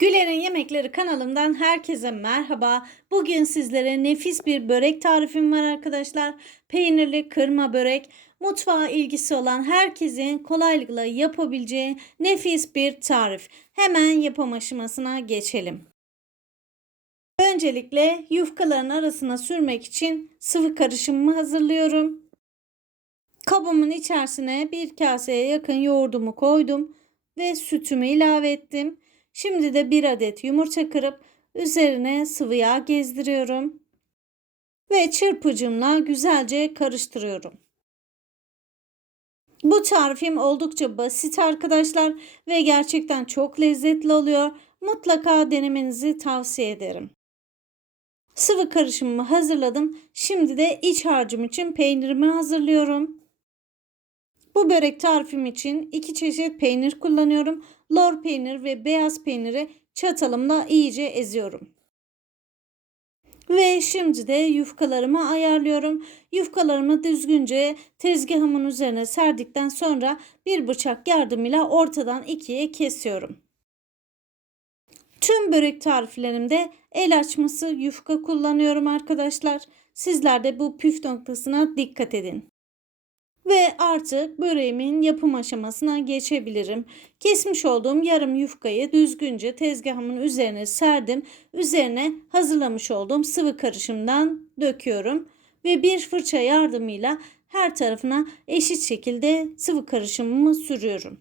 Güler'in Yemekleri kanalımdan herkese merhaba. Bugün sizlere nefis bir börek tarifim var arkadaşlar. Peynirli kırma börek. Mutfağa ilgisi olan herkesin kolaylıkla yapabileceği nefis bir tarif. Hemen yapım aşamasına geçelim. Öncelikle yufkaların arasına sürmek için sıvı karışımımı hazırlıyorum. Kabımın içerisine bir kaseye yakın yoğurdumu koydum ve sütümü ilave ettim. Şimdi de bir adet yumurta kırıp üzerine sıvı yağ gezdiriyorum. Ve çırpıcımla güzelce karıştırıyorum. Bu tarifim oldukça basit arkadaşlar ve gerçekten çok lezzetli oluyor. Mutlaka denemenizi tavsiye ederim. Sıvı karışımımı hazırladım. Şimdi de iç harcım için peynirimi hazırlıyorum. Bu börek tarifim için iki çeşit peynir kullanıyorum. Lor peynir ve beyaz peyniri çatalımla iyice eziyorum. Ve şimdi de yufkalarımı ayarlıyorum. Yufkalarımı düzgünce tezgahımın üzerine serdikten sonra bir bıçak yardımıyla ortadan ikiye kesiyorum. Tüm börek tariflerimde el açması yufka kullanıyorum arkadaşlar. Sizler de bu püf noktasına dikkat edin. Ve artık böreğimin yapım aşamasına geçebilirim. Kesmiş olduğum yarım yufkayı düzgünce tezgahımın üzerine serdim. Üzerine hazırlamış olduğum sıvı karışımdan döküyorum. Ve bir fırça yardımıyla her tarafına eşit şekilde sıvı karışımımı sürüyorum.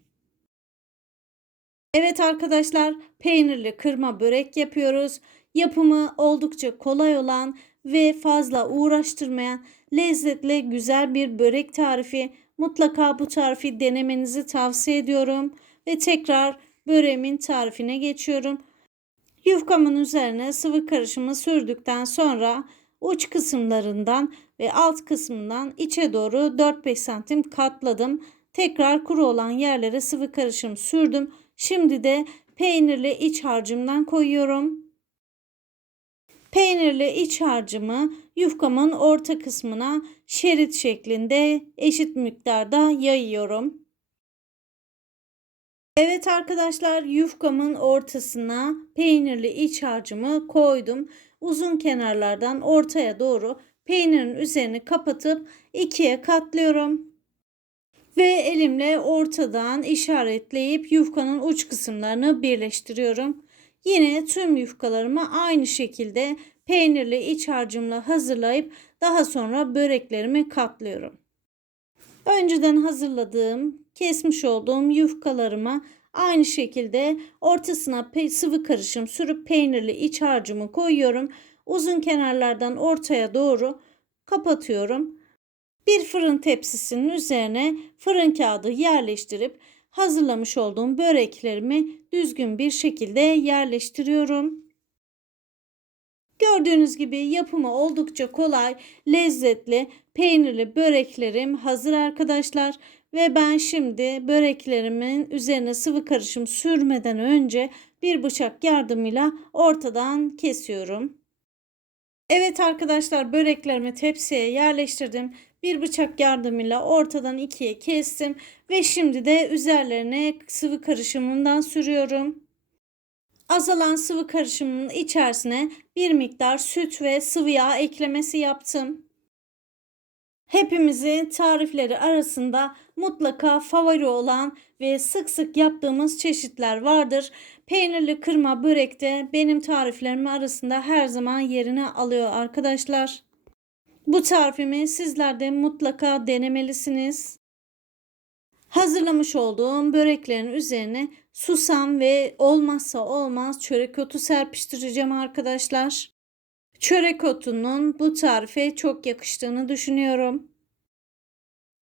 Evet arkadaşlar peynirli kırma börek yapıyoruz. Yapımı oldukça kolay olan ve fazla uğraştırmayan lezzetli güzel bir börek tarifi. Mutlaka bu tarifi denemenizi tavsiye ediyorum. Ve tekrar böreğimin tarifine geçiyorum. Yufkamın üzerine sıvı karışımı sürdükten sonra uç kısımlarından ve alt kısmından içe doğru 4-5 santim katladım. Tekrar kuru olan yerlere sıvı karışım sürdüm. Şimdi de peynirli iç harcımdan koyuyorum. Peynirli iç harcımı yufkamın orta kısmına şerit şeklinde eşit miktarda yayıyorum. Evet arkadaşlar yufkamın ortasına peynirli iç harcımı koydum. Uzun kenarlardan ortaya doğru peynirin üzerini kapatıp ikiye katlıyorum. Ve elimle ortadan işaretleyip yufkanın uç kısımlarını birleştiriyorum. Yine tüm yufkalarımı aynı şekilde peynirli iç harcımla hazırlayıp daha sonra böreklerimi katlıyorum. Önceden hazırladığım, kesmiş olduğum yufkalarıma aynı şekilde ortasına sıvı karışım sürüp peynirli iç harcımı koyuyorum. Uzun kenarlardan ortaya doğru kapatıyorum. Bir fırın tepsisinin üzerine fırın kağıdı yerleştirip hazırlamış olduğum böreklerimi düzgün bir şekilde yerleştiriyorum. Gördüğünüz gibi yapımı oldukça kolay, lezzetli, peynirli böreklerim hazır arkadaşlar. Ve ben şimdi böreklerimin üzerine sıvı karışım sürmeden önce bir bıçak yardımıyla ortadan kesiyorum. Evet arkadaşlar böreklerimi tepsiye yerleştirdim. Bir bıçak yardımıyla ortadan ikiye kestim ve şimdi de üzerlerine sıvı karışımından sürüyorum. Azalan sıvı karışımının içerisine bir miktar süt ve sıvı yağ eklemesi yaptım. Hepimizin tarifleri arasında mutlaka favori olan ve sık sık yaptığımız çeşitler vardır. Peynirli kırma börek de benim tariflerim arasında her zaman yerini alıyor arkadaşlar. Bu tarifimi sizler de mutlaka denemelisiniz. Hazırlamış olduğum böreklerin üzerine susam ve olmazsa olmaz çörek otu serpiştireceğim arkadaşlar. Çörek otunun bu tarife çok yakıştığını düşünüyorum.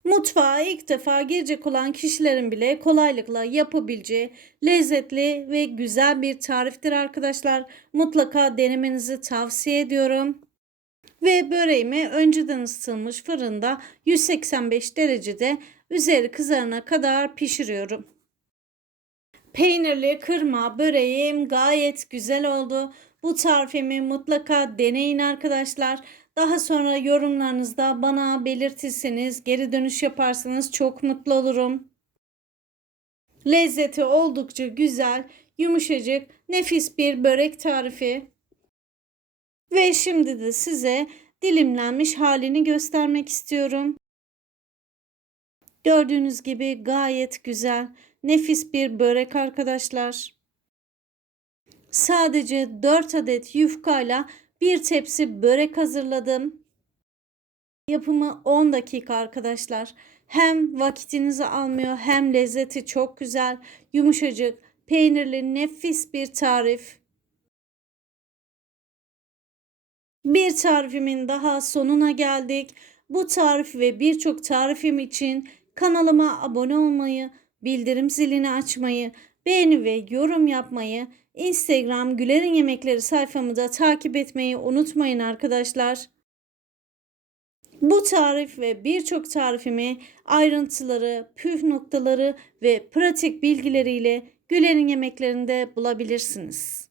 Mutfağa ilk defa girecek olan kişilerin bile kolaylıkla yapabileceği lezzetli ve güzel bir tariftir arkadaşlar. Mutlaka denemenizi tavsiye ediyorum. Ve böreğimi önceden ısıtılmış fırında 185 derecede üzeri kızarana kadar pişiriyorum. Peynirli kırma böreğim gayet güzel oldu. Bu tarifimi mutlaka deneyin arkadaşlar. Daha sonra yorumlarınızda bana belirtirseniz, geri dönüş yaparsanız çok mutlu olurum. Lezzeti oldukça güzel, yumuşacık, nefis bir börek tarifi. Ve şimdi de size dilimlenmiş halini göstermek istiyorum. Gördüğünüz gibi gayet güzel, nefis bir börek arkadaşlar. Sadece 4 adet yufkayla bir tepsi börek hazırladım. Yapımı 10 dakika arkadaşlar. Hem vakitinizi almıyor hem lezzeti çok güzel, yumuşacık, peynirli nefis bir tarif. Bir tarifimin daha sonuna geldik. Bu tarif ve birçok tarifim için kanalıma abone olmayı, bildirim zilini açmayı, beğeni ve yorum yapmayı, Instagram Güler'in Yemekleri sayfamı da takip etmeyi unutmayın arkadaşlar. Bu tarif ve birçok tarifimi ayrıntıları, püf noktaları ve pratik bilgileriyle Güler'in yemeklerinde bulabilirsiniz.